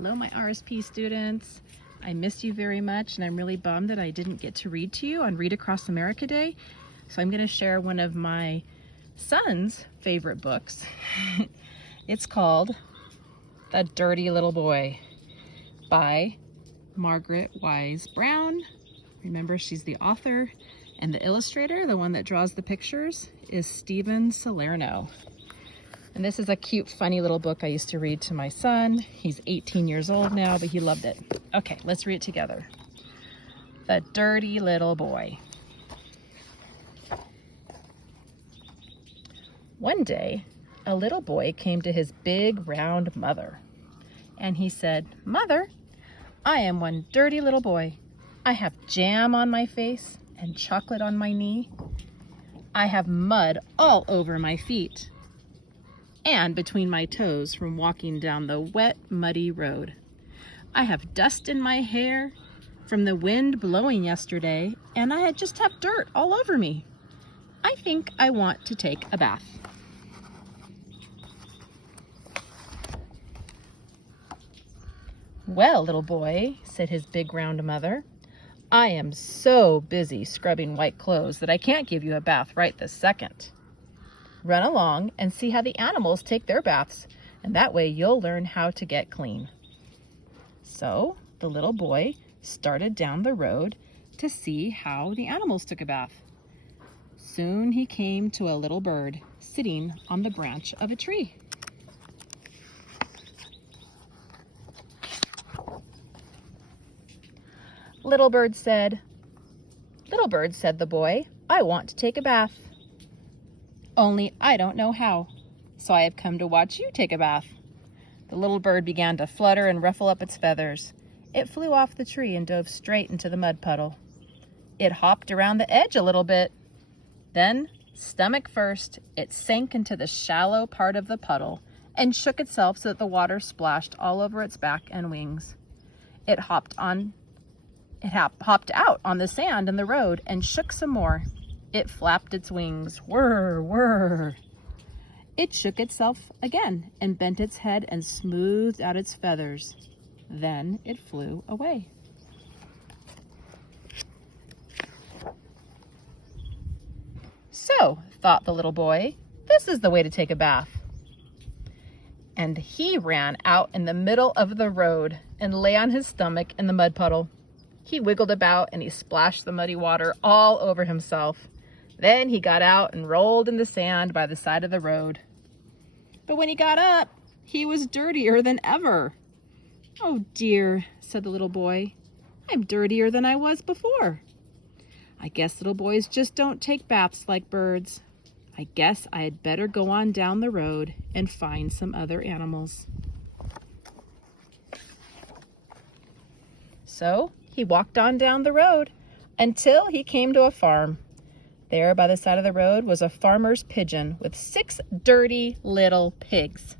Hello, my RSP students. I miss you very much, and I'm really bummed that I didn't get to read to you on Read Across America Day. So I'm going to share one of my son's favorite books. It's called The Dirty Little Boy by Margaret Wise Brown. Remember, she's the author, and the illustrator, the one that draws the pictures, is Stephen Salerno. And this is a cute, funny little book I used to read to my son. He's 18 years old now, but he loved it. Okay, let's read it together. The Dirty Little Boy. One day, a little boy came to his big, round mother. And he said, "Mother, I am one dirty little boy. I have jam on my face and chocolate on my knee. I have mud all over my feet and between my toes from walking down the wet, muddy road. I have dust in my hair from the wind blowing yesterday, and I just have dirt all over me. I think I want to take a bath." "Well, little boy," said his big round mother, "I am so busy scrubbing white clothes that I can't give you a bath right this second. Run along and see how the animals take their baths, and that way you'll learn how to get clean." So the little boy started down the road to see how the animals took a bath. Soon he came to a little bird sitting on the branch of a tree. Little bird said, the boy, "I want to take a bath. Only I don't know how, so I have come to watch you take a bath." The little bird began to flutter and ruffle up its feathers. It flew off the tree and dove straight into the mud puddle. It hopped around the edge a little bit. Then, stomach first, it sank into the shallow part of the puddle and shook itself so that the water splashed all over its back and wings. It hopped out on the sand in the road and shook some more. It flapped its wings, whir, whir. It shook itself again and bent its head and smoothed out its feathers. Then it flew away. "So," thought the little boy, "this is the way to take a bath." And he ran out in the middle of the road and lay on his stomach in the mud puddle. He wiggled about and he splashed the muddy water all over himself. Then he got out and rolled in the sand by the side of the road. But when he got up, he was dirtier than ever. "Oh dear," said the little boy, "I'm dirtier than I was before. I guess little boys just don't take baths like birds. I guess I had better go on down the road and find some other animals." So he walked on down the road until he came to a farm. There by the side of the road was a farmer's pigeon with 6 dirty little pigs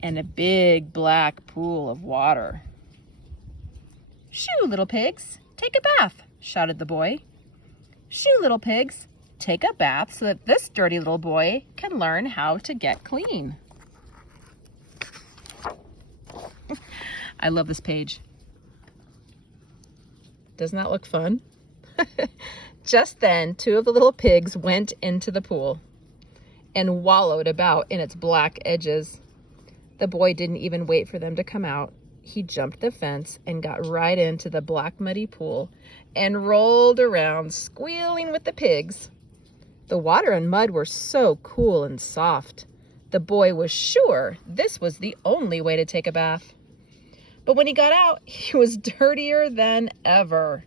and a big black pool of water. "Shoo, little pigs, take a bath," shouted the boy. "Shoo, little pigs, take a bath so that this dirty little boy can learn how to get clean." I love this page. Doesn't that look fun? Just then, 2 of the little pigs went into the pool and wallowed about in its black edges. The boy didn't even wait for them to come out. He jumped the fence and got right into the black muddy pool and rolled around, squealing with the pigs. The water and mud were so cool and soft. The boy was sure this was the only way to take a bath. But when he got out, he was dirtier than ever.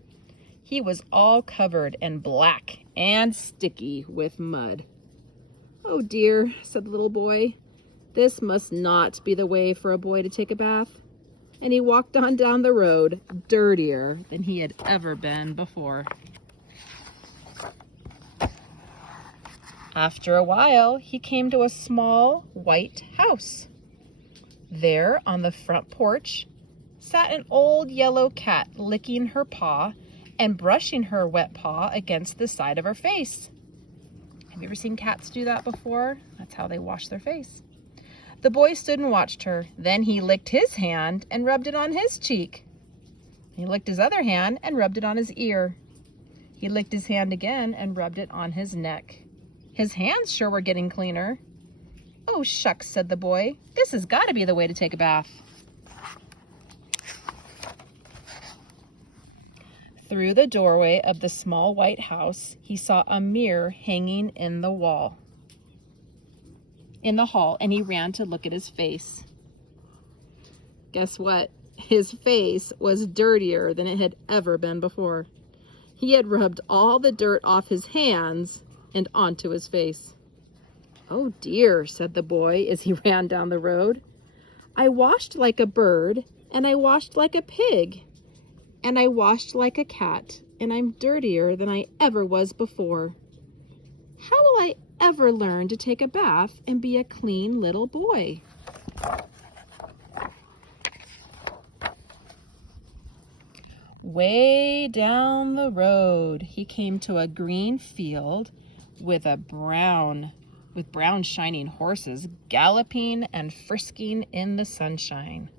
He was all covered in black and sticky with mud. "Oh dear," said the little boy, "this must not be the way for a boy to take a bath." And he walked on down the road, dirtier than he had ever been before. After a while, he came to a small white house. There on the front porch sat an old yellow cat licking her paw and brushing her wet paw against the side of her face. Have you ever seen cats do that before? That's how they wash their face. The boy stood and watched her. Then he licked his hand and rubbed it on his cheek. He licked his other hand and rubbed it on his ear. He licked his hand again and rubbed it on his neck. His hands sure were getting cleaner. "Oh, shucks," said the boy. "This has got to be the way to take a bath." Through the doorway of the small white house, he saw a mirror hanging in the hall, and he ran to look at his face. Guess what? His face was dirtier than it had ever been before. He had rubbed all the dirt off his hands and onto his face. "Oh dear," said the boy as he ran down the road. "I washed like a bird, and I washed like a pig, and I washed like a cat, and I'm dirtier than I ever was before. How will I ever learn to take a bath and be a clean little boy?" Way down the road, he came to a green field with brown shining horses galloping and frisking in the sunshine.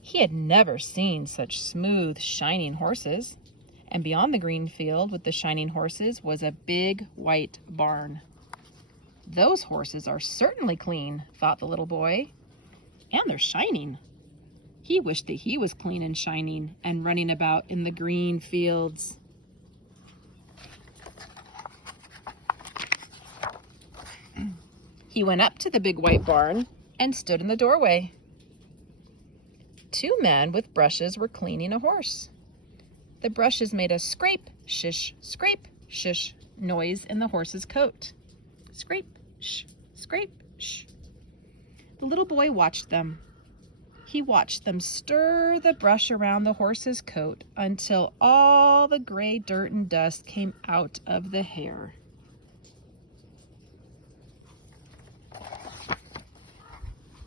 He had never seen such smooth, shining horses. And beyond the green field with the shining horses was a big white barn. "Those horses are certainly clean," thought the little boy. "And they're shining." He wished that he was clean and shining and running about in the green fields. He went up to the big white barn and stood in the doorway. 2 men with brushes were cleaning a horse. The brushes made a scrape, shish, noise in the horse's coat. Scrape, sh, scrape, sh. The little boy watched them. He watched them stir the brush around the horse's coat until all the gray dirt and dust came out of the hair.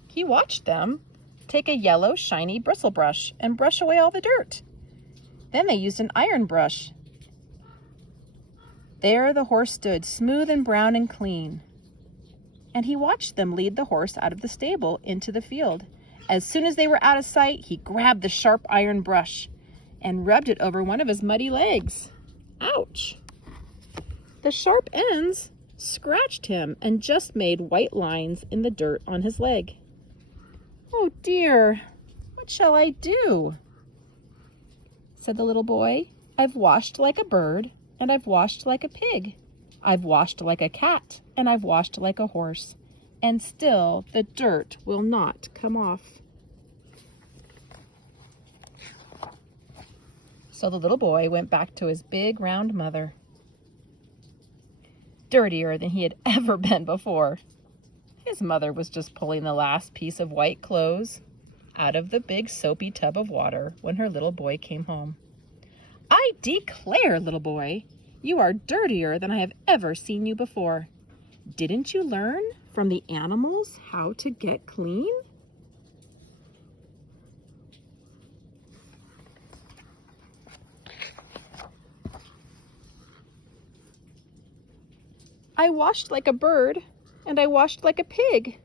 He watched them take a yellow, shiny bristle brush and brush away all the dirt. Then they used an iron brush. There the horse stood, smooth and brown and clean. And he watched them lead the horse out of the stable into the field. As soon as they were out of sight, he grabbed the sharp iron brush and rubbed it over one of his muddy legs. Ouch! The sharp ends scratched him and just made white lines in the dirt on his leg. "Oh dear, what shall I do?" said the little boy. "I've washed like a bird, and I've washed like a pig. I've washed like a cat, and I've washed like a horse, and still the dirt will not come off." So the little boy went back to his big round mother, dirtier than he had ever been before. His mother was just pulling the last piece of white clothes out of the big soapy tub of water when her little boy came home. "I declare, little boy, you are dirtier than I have ever seen you before. Didn't you learn from the animals how to get clean?" "I washed like a bird, and I washed like a pig.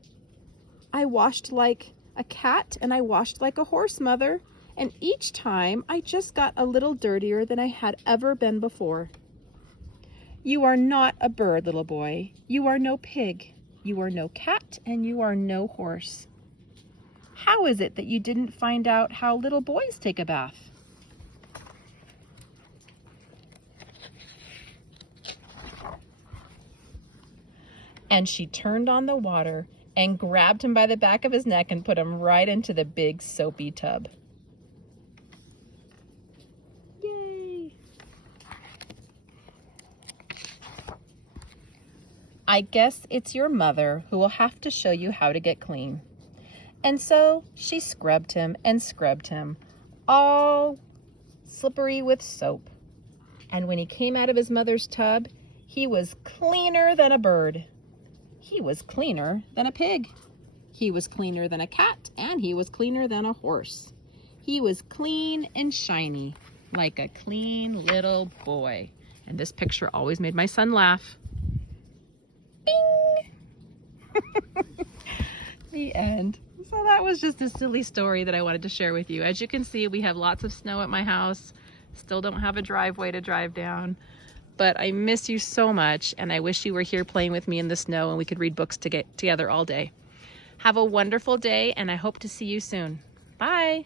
I washed like a cat, and I washed like a horse, Mother, and each time I just got a little dirtier than I had ever been before." "You are not a bird, little boy. You are no pig. You are no cat, and you are no horse. How is it that you didn't find out how little boys take a bath?" And she turned on the water and grabbed him by the back of his neck and put him right into the big soapy tub. Yay! "I guess it's your mother who will have to show you how to get clean." And so she scrubbed him, all slippery with soap. And when he came out of his mother's tub, he was cleaner than a bird. He was cleaner than a pig. He was cleaner than a cat, and he was cleaner than a horse. He was clean and shiny, like a clean little boy. And this picture always made my son laugh. Bing! The end. So that was just a silly story that I wanted to share with you. As you can see, we have lots of snow at my house. Still don't have a driveway to drive down. But I miss you so much, and I wish you were here playing with me in the snow and we could read books together all day. Have a wonderful day, and I hope to see you soon. Bye.